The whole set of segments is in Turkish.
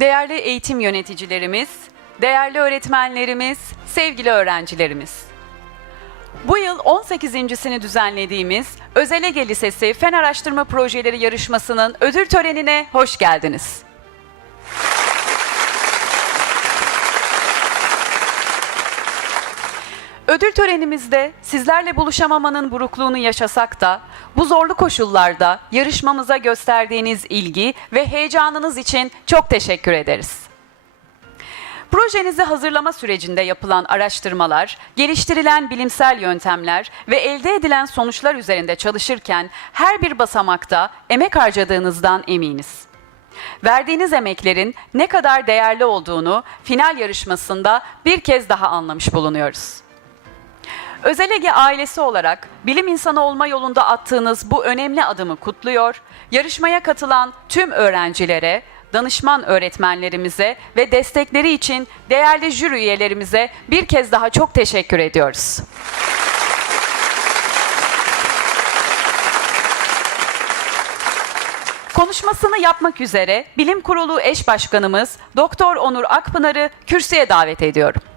Değerli eğitim yöneticilerimiz, değerli öğretmenlerimiz, sevgili öğrencilerimiz. Bu yıl 18.sini düzenlediğimiz Özel Ege Lisesi Fen Araştırma Projeleri Yarışması'nın ödül törenine hoş geldiniz. Ödül törenimizde sizlerle buluşamamanın burukluğunu yaşasak da bu zorlu koşullarda yarışmamıza gösterdiğiniz ilgi ve heyecanınız için çok teşekkür ederiz. Projenizi hazırlama sürecinde yapılan araştırmalar, geliştirilen bilimsel yöntemler ve elde edilen sonuçlar üzerinde çalışırken her bir basamakta emek harcadığınızdan eminiz. Verdiğiniz emeklerin ne kadar değerli olduğunu final yarışmasında bir kez daha anlamış bulunuyoruz. Özel Ege ailesi olarak bilim insanı olma yolunda attığınız bu önemli adımı kutluyor, yarışmaya katılan tüm öğrencilere, danışman öğretmenlerimize ve destekleri için değerli jüri üyelerimize bir kez daha çok teşekkür ediyoruz. Konuşmasını yapmak üzere Bilim Kurulu eş başkanımız Doktor Onur Akpınar'ı kürsüye davet ediyorum.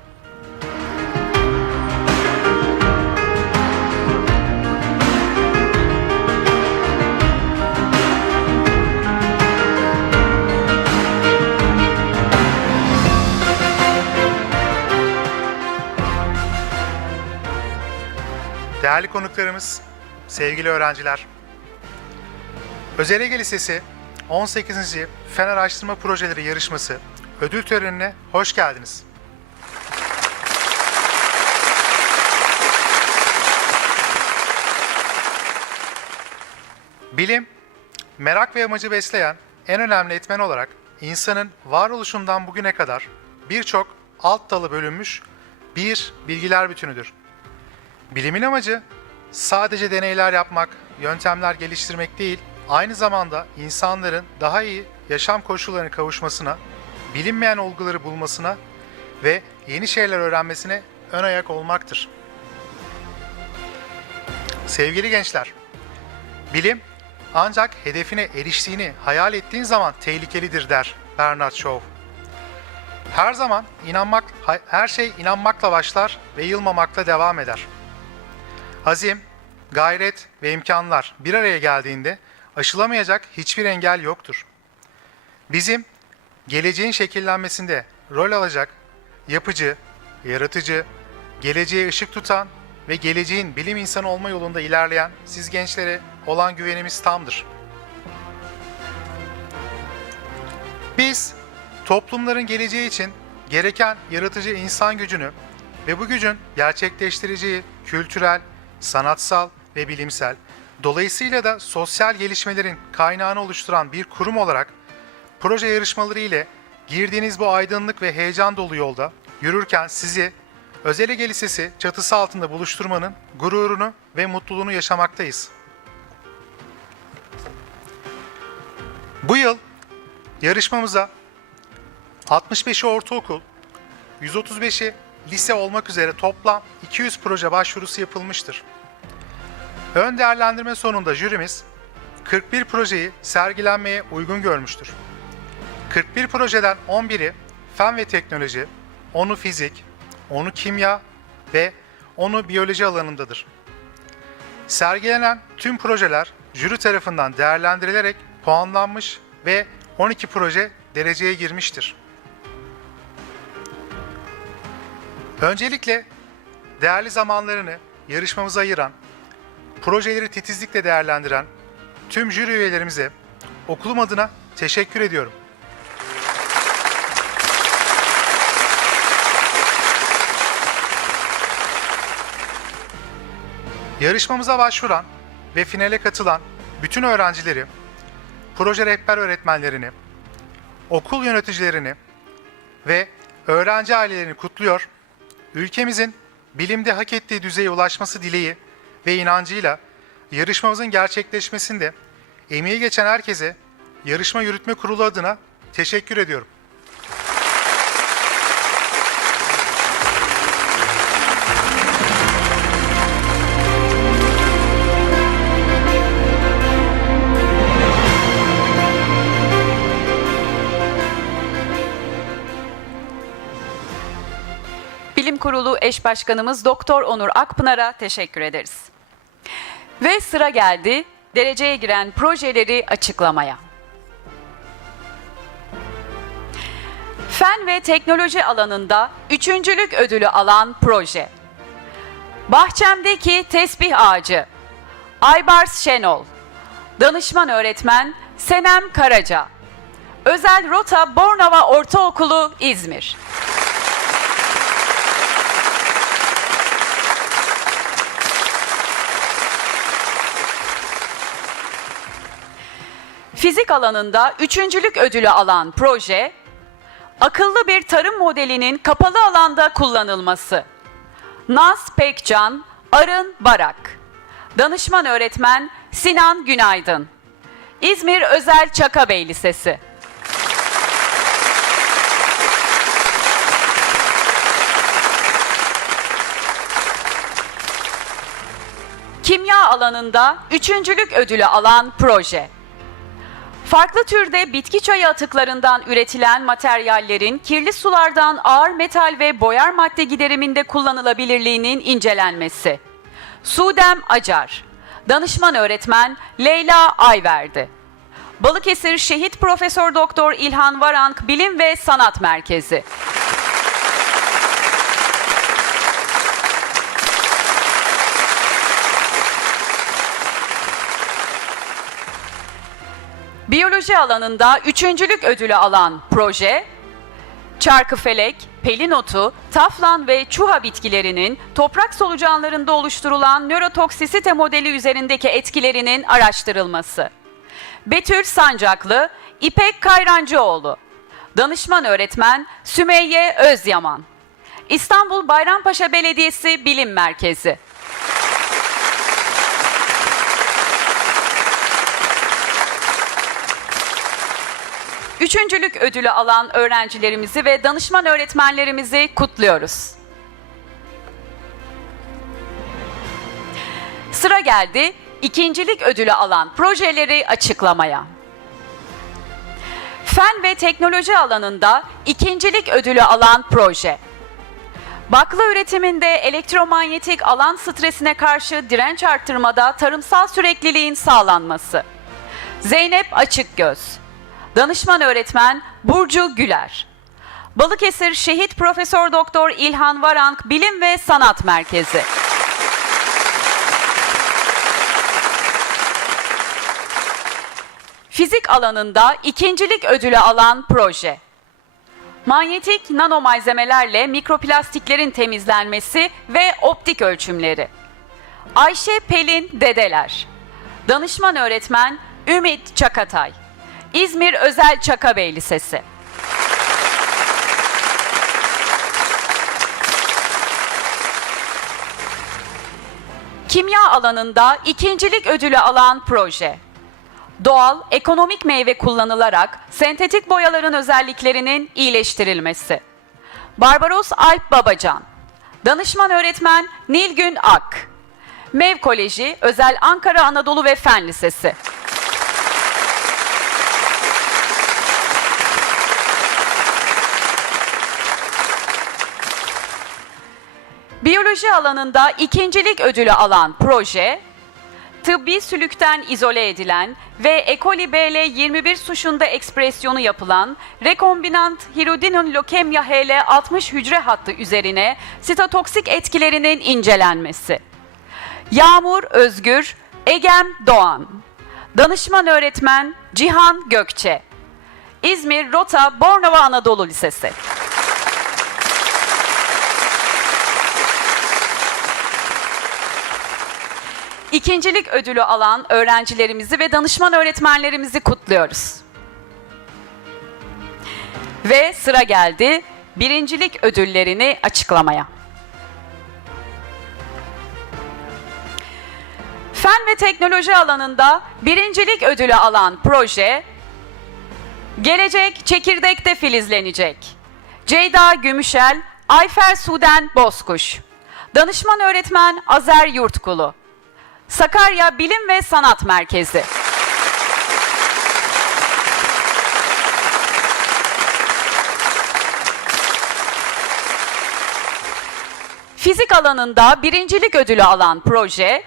Değerli konuklarımız, sevgili öğrenciler. Özel Ege Lisesi 18. Fen Araştırma Projeleri Yarışması ödül törenine hoş geldiniz. Bilim, merak ve amacı besleyen en önemli etmen olarak insanın varoluşundan bugüne kadar birçok alt dalı bölünmüş bir bilgiler bütünüdür. Bilimin amacı sadece deneyler yapmak, yöntemler geliştirmek değil, aynı zamanda insanların daha iyi yaşam koşullarına kavuşmasına, bilinmeyen olguları bulmasına ve yeni şeyler öğrenmesine ön ayak olmaktır. Sevgili gençler, bilim ancak hedefine eriştiğini hayal ettiğin zaman tehlikelidir der Bernard Shaw. Her zaman inanmak, her şey inanmakla başlar ve yılmamakla devam eder. Azim, gayret ve imkanlar bir araya geldiğinde aşılamayacak hiçbir engel yoktur. Bizim geleceğin şekillenmesinde rol alacak yapıcı, yaratıcı, geleceğe ışık tutan ve geleceğin bilim insanı olma yolunda ilerleyen siz gençlere olan güvenimiz tamdır. Biz toplumların geleceği için gereken yaratıcı insan gücünü ve bu gücün gerçekleştireceği kültürel, sanatsal ve bilimsel, dolayısıyla da sosyal gelişmelerin kaynağını oluşturan bir kurum olarak proje yarışmaları ile girdiğiniz bu aydınlık ve heyecan dolu yolda yürürken sizi Özel Ege Lisesi çatısı altında buluşturmanın gururunu ve mutluluğunu yaşamaktayız. Bu yıl yarışmamıza 65'i ortaokul, 135'i lise olmak üzere toplam 200 proje başvurusu yapılmıştır. Ön değerlendirme sonunda jürimiz 41 projeyi sergilenmeye uygun görmüştür. 41 projeden 11'i fen ve teknoloji, 10'u fizik, 10'u kimya ve 10'u biyoloji alanındadır. Sergilenen tüm projeler jüri tarafından değerlendirilerek puanlanmış ve 12 proje dereceye girmiştir. Öncelikle değerli zamanlarını yarışmamıza ayıran, projeleri titizlikle değerlendiren tüm jüri üyelerimize okulum adına teşekkür ediyorum. Yarışmamıza başvuran ve finale katılan bütün öğrencileri, proje rehber öğretmenlerini, okul yöneticilerini ve öğrenci ailelerini kutluyor. Ülkemizin bilimde hak ettiği düzeye ulaşması dileği ve inancıyla yarışmamızın gerçekleşmesinde emeği geçen herkese Yarışma Yürütme Kurulu adına teşekkür ediyorum. Eş başkanımız Doktor Onur Akpınar'a teşekkür ederiz. Ve sıra geldi dereceye giren projeleri açıklamaya. Fen ve teknoloji alanında üçüncülük ödülü alan proje. Bahçemdeki tesbih ağacı. Aybars Şenol. Danışman öğretmen Senem Karaca. Özel Rota Bornova Ortaokulu İzmir. Fizik alanında üçüncülük ödülü alan proje, akıllı bir tarım modelinin kapalı alanda kullanılması. Naz Pekcan, Arın Barak. Danışman öğretmen Sinan Günaydın. İzmir Özel Çakabey Lisesi. Kimya alanında üçüncülük ödülü alan proje. Farklı türde bitki çayı atıklarından üretilen materyallerin kirli sulardan ağır metal ve boyar madde gideriminde kullanılabilirliğinin incelenmesi. Sudem Acar, danışman öğretmen Leyla Ayverdi. Balıkesir Şehit Profesör Doktor İlhan Varank Bilim ve Sanat Merkezi. Biyoloji alanında üçüncülük ödülü alan proje, Çarkıfelek, pelin otu, taflan ve çuha bitkilerinin toprak solucanlarında oluşturulan nörotoksisite modeli üzerindeki etkilerinin araştırılması. Betül Sancaklı, İpek Kayrancıoğlu, danışman öğretmen Sümeyye Özyaman, İstanbul Bayrampaşa Belediyesi Bilim Merkezi. Üçüncülük ödülü alan öğrencilerimizi ve danışman öğretmenlerimizi kutluyoruz. Sıra geldi ikincilik ödülü alan projeleri açıklamaya. Fen ve teknoloji alanında ikincilik ödülü alan proje. Bakla üretiminde elektromanyetik alan stresine karşı direnç arttırmada tarımsal sürekliliğin sağlanması. Zeynep Açıkgöz Danışman öğretmen Burcu Güler. Balıkesir Şehit Profesör Doktor İlhan Varank Bilim ve Sanat Merkezi. Fizik alanında ikincilik ödülü alan proje. Manyetik nano malzemelerle mikroplastiklerin temizlenmesi ve optik ölçümleri. Ayşe Pelin Dedeler. Danışman öğretmen Ümit Çakatay. İzmir Özel Çakabey Lisesi. Kimya alanında ikincilik ödülü alan proje. Doğal, ekonomik meyve kullanılarak sentetik boyaların özelliklerinin iyileştirilmesi. Barbaros Alp Babacan. Danışman öğretmen Nilgün Ak. Mev Koleji, Özel Ankara Anadolu ve Fen Lisesi. Biyoloji alanında ikincilik ödülü alan proje, tıbbi sülükten izole edilen ve E. coli BL21 suşunda ekspresyonu yapılan rekombinant hirodinum lokemya HL60 hücre hattı üzerine sitotoksik etkilerinin incelenmesi. Yağmur Özgür, Egem Doğan. Danışman öğretmen Cihan Gökçe. İzmir Rota Bornova Anadolu Lisesi. İkincilik ödülü alan öğrencilerimizi ve danışman öğretmenlerimizi kutluyoruz. Ve sıra geldi birincilik ödüllerini açıklamaya. Fen ve teknoloji alanında birincilik ödülü alan proje, Gelecek çekirdekte filizlenecek. Ceyda Gümüşel, Ayfer Suden Bozkuş. Danışman öğretmen Azer Yurtkulu. Sakarya Bilim ve Sanat Merkezi. Fizik alanında birincilik ödülü alan proje,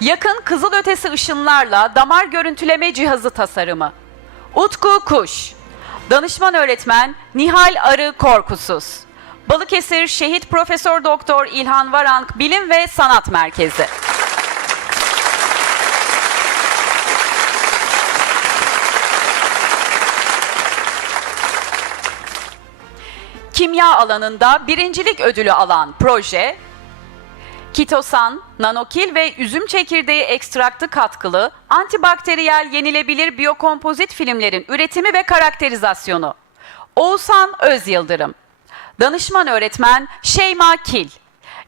yakın kızılötesi ışınlarla damar görüntüleme cihazı tasarımı. Utku Kuş, danışman öğretmen Nihal Arı Korkusuz, Balıkesir Şehit Profesör Doktor İlhan Varank Bilim ve Sanat Merkezi. Kimya alanında birincilik ödülü alan proje, Kitosan, nanokil ve üzüm çekirdeği ekstraktı katkılı antibakteriyel yenilebilir biyokompozit filmlerin üretimi ve karakterizasyonu. Oğuzhan Özyıldırım. Danışman öğretmen Şeyma Kil.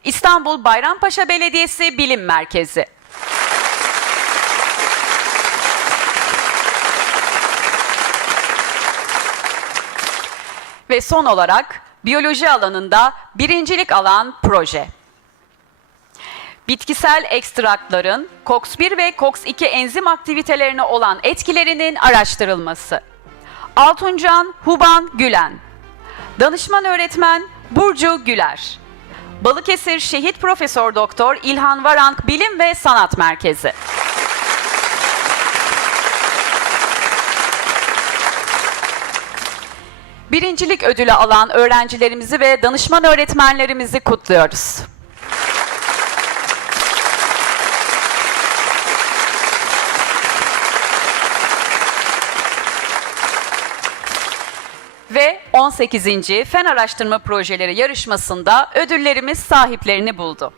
İstanbul Bayrampaşa Belediyesi Bilim Merkezi. Ve son olarak biyoloji alanında birincilik alan proje. Bitkisel ekstratların COX-1 ve COX-2 enzim aktivitelerine olan etkilerinin araştırılması. Altuncan Huban Gülen. Danışman öğretmen Burcu Güler. Balıkesir Şehit Profesör Doktor İlhan Varank Bilim ve Sanat Merkezi. Birincilik ödülü alan öğrencilerimizi ve danışman öğretmenlerimizi kutluyoruz. Ve 18. Fen Araştırma Projeleri yarışmasında ödüllerimiz sahiplerini buldu.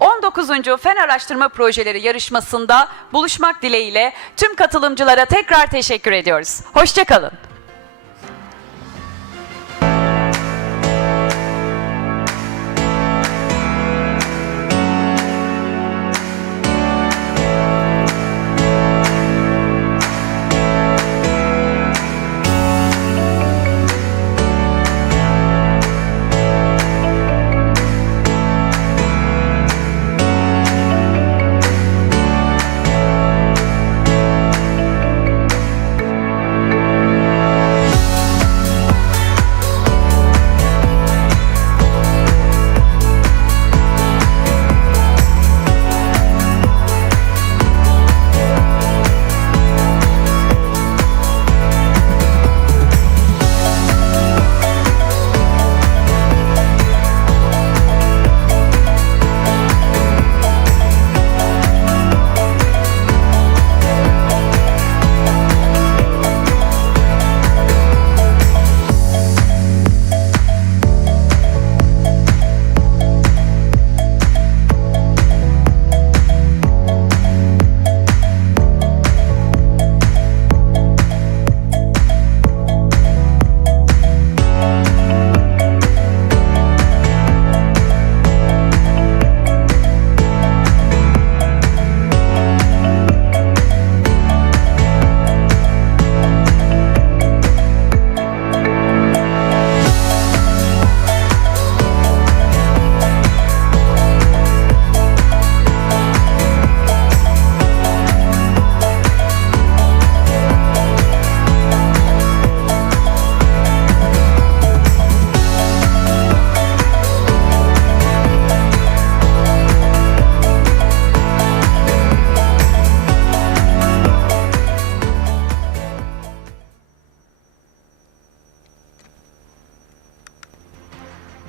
19. Fen Araştırma Projeleri yarışmasında buluşmak dileğiyle tüm katılımcılara tekrar teşekkür ediyoruz. Hoşçakalın.